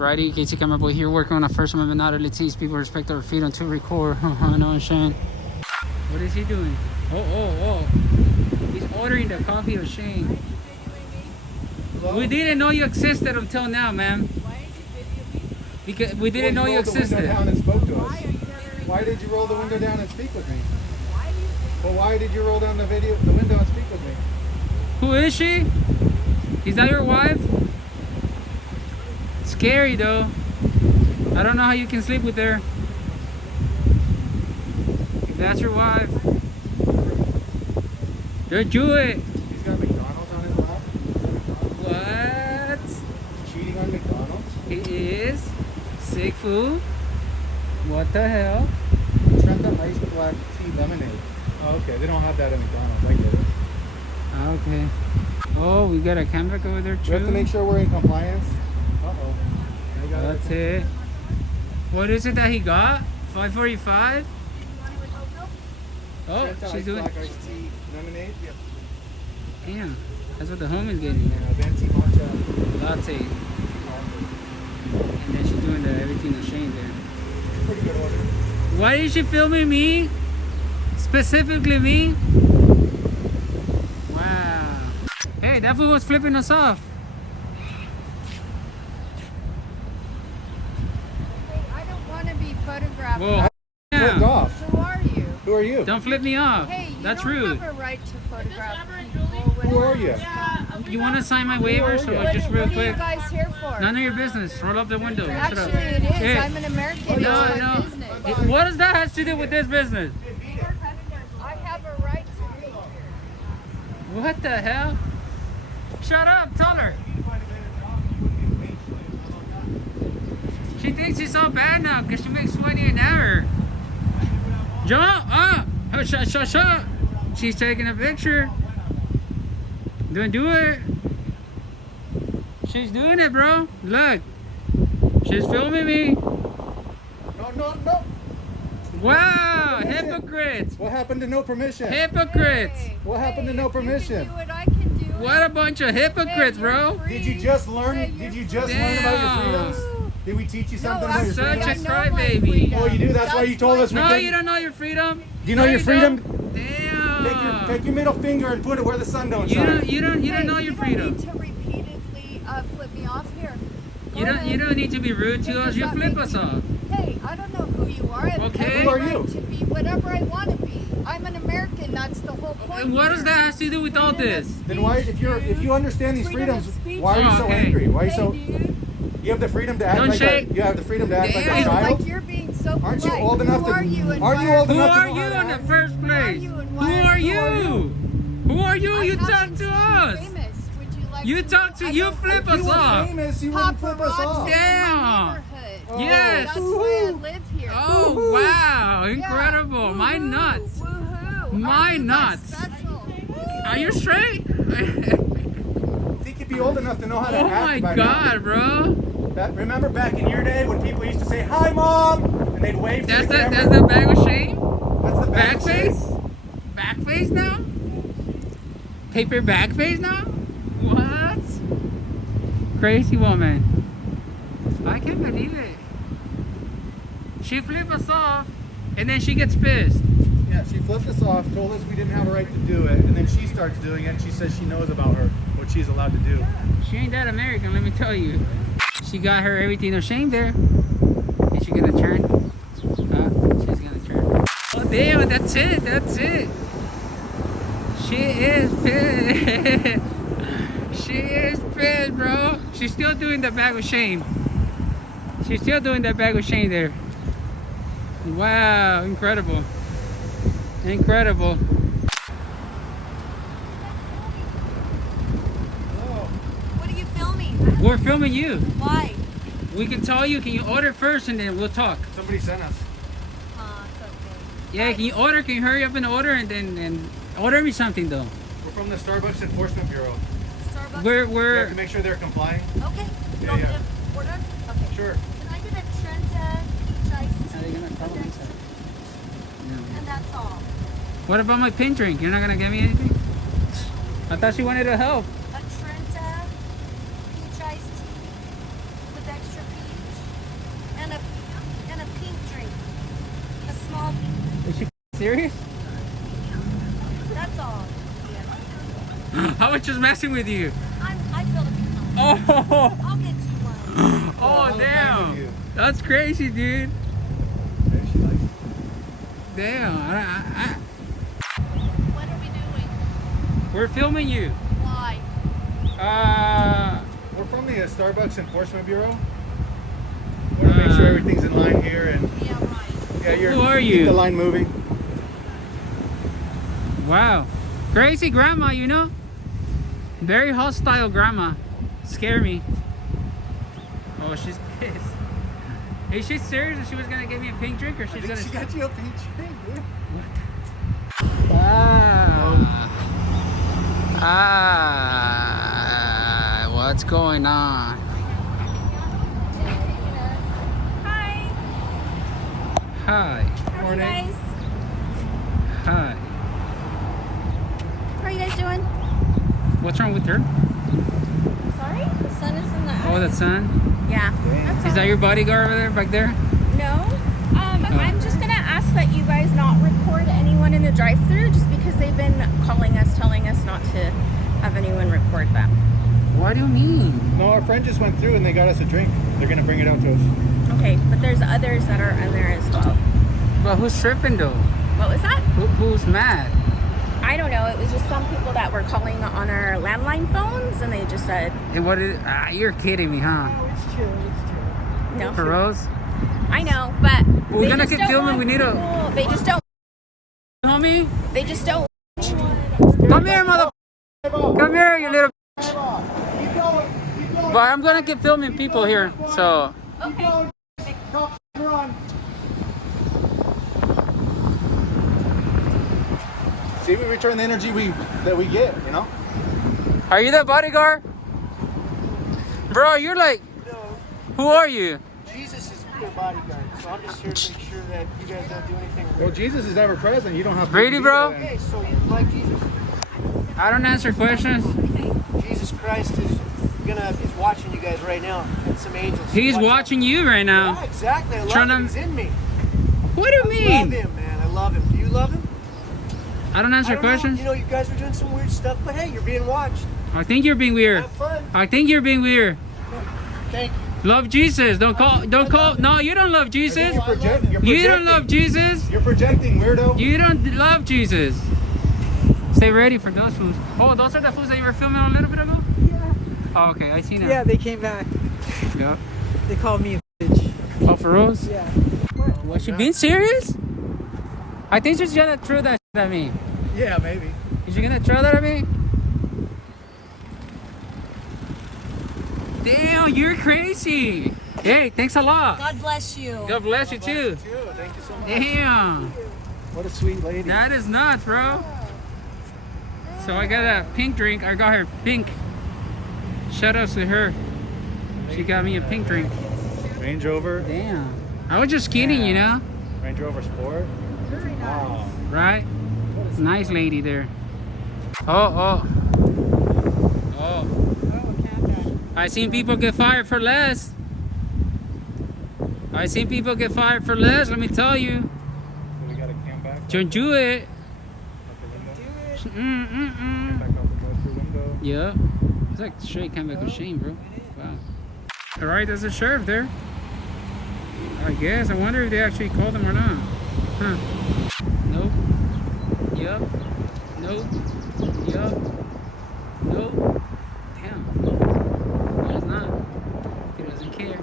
Variety, KT Camera Boy here, working on a First Amendment not to teach people respect our freedom to record. I know I'm saying. What is he doing? Oh. He's ordering the coffee of Shane. Hello? We didn't know you existed until now, ma'am. Why did you video me? Because we didn't know you existed. Down and spoke to us. Why did you roll the window down and speak with me? Well, why did you roll down the window and speak with me? Who is she? Is that your wife? Scary though. I don't know how you can sleep with her. If that's your wife, don't do it. He's got McDonald's on his lap. What? Cheating on McDonald's? He is. Sick food. What the hell? Trenta iced black tea lemonade. Oh, okay. They don't have that at McDonald's. I get it. Okay. Oh, we got a camera over there too. We have to make sure we're in compliance. Uh-oh. That's it. What is it that he got? 545? Oh, Trenta she's doing. black iced tea lemonade. Yep. Damn, that's what the homie's getting. Yeah, venti matcha Latte. And then she's doing everything the Shane there. Pretty good order. Why is she filming me? Specifically me? Wow. Hey, that fool was flipping us off. I don't want to be photographed. Whoa. Flipped Yeah. off. Who are you? Who are you? Don't flip me off. Hey, you That's don't rude. have a right to photograph people. Who are you? You want to sign my waiver? So just real What are quick. you guys here for? None of your business. Roll up the window. Shut up. Actually, it is. Hey. I'm an American. No, It's my no. business. What does that have to do with this business? I have a right to be here. What the hell? Shut up, tell her. She thinks she's so bad now because she makes 20 an hour. Jump up! Shut. She's taking a picture. Don't do it. She's doing it, bro. Look. She's filming me. No. Wow, hypocrites. What happened to no permission? Hypocrites. Hey, What happened to no if permission? You can do it, I can do it. What a bunch of hypocrites, Hey, you're bro. free. Did you just learn? Hey, Did you you're just free. learn about your Damn. freedoms? Did we teach you something No, about your Such freedoms? a I know my crybaby. freedom. Oh, you do? That's why you told us we No, couldn't. you don't know your freedom. Do you know No, your freedom? don't. Damn. Take your middle finger and put it where the sun don't You shine. don't Hey, know your freedom. You don't need to repeatedly flip me off here. You don't need to be rude to us. You flip us off. Hey, I don't know who you are. I have Okay. every Who are right you? to be whatever I want to be. I'm an American. That's the whole point. And what does here. that have to do with all this? Then why, if you understand these Freedom of freedoms, speech. why are you so Okay. angry? Why are you Hey, so? dude. You have the freedom to act Don't like shake. you have the freedom to act like Damn. a Like child. you're being so polite. Aren't you old enough Who to? are you and Are why you old Who enough to are know you how to in the act? first Who are place? you and Who why are are you? Who are you? I You happen talk to be us. Famous. Would you like You to talk know? to I you don't- flip If us you were off. famous, you wouldn't flip us Paparazzi off. in Damn. my neighborhood. Oh, Yes. That's why I live here. Oh wow, Yeah. incredible. My Woohoo. nuts. Woohoo. My Aren't you guys nuts. special? Are you straight? Think you'd be old enough to know how to Oh act my by god, bro. now. Remember back in your day when people used to say "Hi, Mom" and they'd wave to That's the the camera? bag of shame? That's the Back bad face? Back face now? Paper bag face now? What? Crazy woman. I can't believe it. She flipped us off and then she gets pissed. Yeah, she flipped us off, told us we didn't have a right to do it, and then she starts doing it. She says she knows about what she's allowed to do. She ain't that American, let me tell you. She got her everything of shame there. Is she gonna turn? She's gonna turn. Oh damn, that's it, that's it. She is pissed. She is pissed, bro. She's still doing the bag of shame. She's still doing that bag of shame there. Wow, incredible. Incredible. What are you filming? We're filming you. Why? We can tell you, can you order first and then we'll talk? Somebody sent us. It's okay. Yeah, can you order? Can you hurry up and order and then order me something though? We're from the Starbucks Enforcement Bureau. Starbucks. We have We're to make sure they're complying. Okay. You Yeah, want me yeah. to order? Okay. Sure. Can I get a Trenta peach iced Are they tea gonna tell with me extra so? peach? And that's all. What about my pink drink? You're not gonna give me anything? I thought she wanted to help. A Trenta peach iced tea with extra peach. Serious? That's all. I was just messing with you. I feel to be fine. Oh, I'll get you one. oh damn. That's crazy, dude. Maybe she likes it. Damn. What are we doing? We're filming you. Why? We're from the Starbucks Enforcement Bureau. We want to make sure everything's in line here, and Yeah, right. yeah, Who are keep you? the line moving. Wow. Crazy grandma, you know? Very hostile grandma. Scare me. Oh, she's pissed. Is she serious that she was gonna give me a pink drink, or she's gonna? She got you a pink drink, dude. What's going on? Hi. Hi. How are you guys? Hi. How are you guys doing? What's wrong with her? Sorry? The sun is in the Oh, the sun. Yeah. Dang. Is that your bodyguard over there, back there? No. I'm just gonna ask that you guys not record anyone in the drive-thru, just because they've been calling us, telling us not to have anyone record them. What do you mean? No, our friend just went through and they got us a drink. They're gonna bring it out to us. Okay, but there's others that are in there as well. Well, who's tripping though? What was that? Who's mad? I don't know. It was just some people that were calling on our landline phones, and they just said And what is? You're kidding me, huh? It's true. no. For Rose? I know, but We're they gonna just keep don't filming. want We need a people- They just don't. homie. They just don't. Come here, mother. Come here, you little. Keep going. Keep going. But I'm gonna keep filming people here. So Okay. Cops, run. See, we return the energy that we get, you know? are you the bodyguard? Bro, you're like. No, Who are you? Jesus is their bodyguard, so I'm just here to make sure that you guys don't do anything Well, weird. Jesus is ever present. You don't have to Brady, be bro? there. Okay, so you like Jesus? I don't answer questions. Jesus Christ is watching you guys right now, and some angels. He's Watch out. watching you right now. Yeah, exactly. I love Trying him. to- He's in me. What do you I love mean? him, man. I love him. Do you love him? I don't answer I don't know. questions. You know, you guys are doing some weird stuff, but hey, you're being watched. I think you're being weird. Have fun. I think you're being weird. Thank you. Love Jesus. Don't call. No, you don't love Jesus. You're projecting. You don't love Jesus. You're projecting, weirdo. You don't love Jesus. Stay ready for those foods. Oh, those are the foods that you were filming a little bit ago? Yeah. Oh, okay. I seen them. Yeah, they came back. Yeah. They called me a bitch. Oh, for Rose? Yeah. Was she being serious? I think she's gonna throw that shit at me. Yeah, maybe. Is she gonna throw that at me? Damn, you're crazy. Hey, thanks a lot. God bless you. God bless you too. Thank you so much. Damn. What a sweet lady. That is nuts, bro. So I got a pink drink. I got her pink. Shout outs to her. She got me a pink drink. Range Rover. Damn. I was just kidding, you know? Range Rover Sport. Wow. Right? Nice lady there. Oh. I seen people get fired for less. Let me tell you. We got a cam back. Don't do it. Out the window. Mm-mm-mm. Back out the drive-thru window. Yeah. It's like straight comeback with Shane, bro. Wow. Alright, there's a sheriff there. I guess. I wonder if they actually called him or not. Huh. Nope. Yup. Nope. Yup. Nope. Damn. No, it's not. He doesn't care.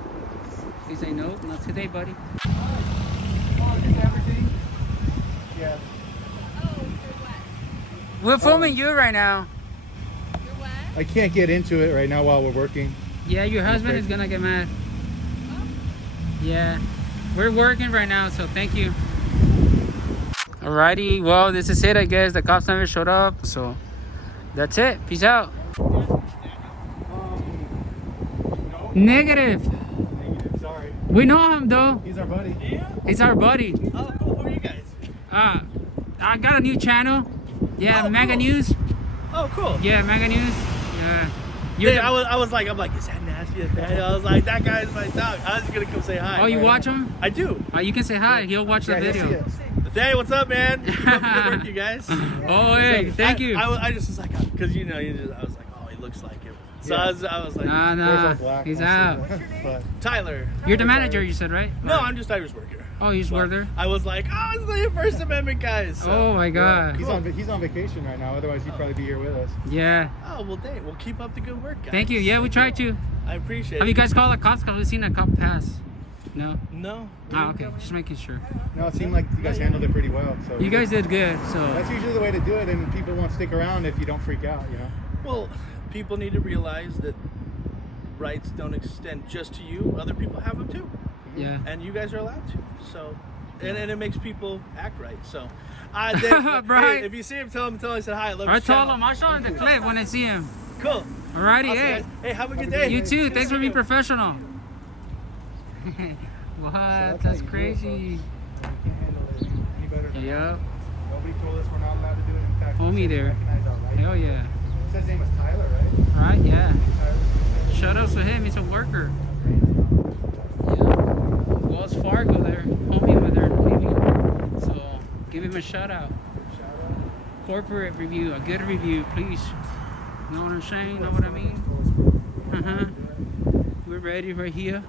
He say nope, not today, buddy. Oh, just everything? Yeah. We're filming you right now. I can't get into it right now while we're working. Yeah, your husband is gonna get mad. Yeah. We're working right now, so thank you. Alrighty, well, this is it, I guess. The cops never showed up, so that's it. Peace out. No. Negative. Negative, sorry. We know him though. He's our buddy. He's our buddy. Oh, cool. Who are you guys? I got a new channel. Yeah, Oh, Mega cool. News. Oh, cool. Yeah, Mega News. Yeah. You're Yeah, the- I was like, is that nasty? I was like, that guy's my dog. I was gonna come say hi. oh, you watch him? I do. You can say hi. He'll watch the Yeah, he'll see video. us. Hey, what's up, man? Keep up the good work, you guys. Oh, hey, thank you. I just was like, because I was like, oh, he looks like him. So Yeah. I was like, Nah, There's nah, like black he's mostly, out. But Tyler. You're the manager, you said, right? No, I'm just Irish worker. Oh, you just But work there? I was like, oh, it's the First Amendment guys. So. Oh my God. he's on vacation right now. Otherwise, he'd probably be here with us. Yeah. Oh, well, dang. Well, keep up the good work, guys. Thank you. Yeah, we tried to. I appreciate Have it. you guys called the cops? Cause we've seen a cop pass. No. No. Oh, okay. Just making sure. No, it seemed like you guys handled it pretty well. So You guys did good. So. That's usually the way to do it, and people won't stick around if you don't freak out. You know. Well, people need to realize that rights don't extend just to you. Other people have them too. Yeah. And you guys are allowed to. So, and it makes people act right. So, Right. hey, if you see him, tell him I said hi. I love I his channel. told him. I'll show him the clip when I see him. Cool. Alrighty, Awesome, hey. guys. Hey, have a good day. You too. Good Thanks to for see being you. professional. What? how That's you do it, crazy. We can't handle it any better than Yeah. that. Nobody told us we're not allowed to do it. In fact, Homie we said we there. recognize our rights. Hell yeah. He said his name was Tyler, right? Alright, yeah. Tyler. Shout out to him. He's a worker. Yeah. Wells Fargo there. Homie over there leaving. So give him a shout out. Corporate review. A good review, please. Know what I'm saying? Know what I mean? We're ready right here.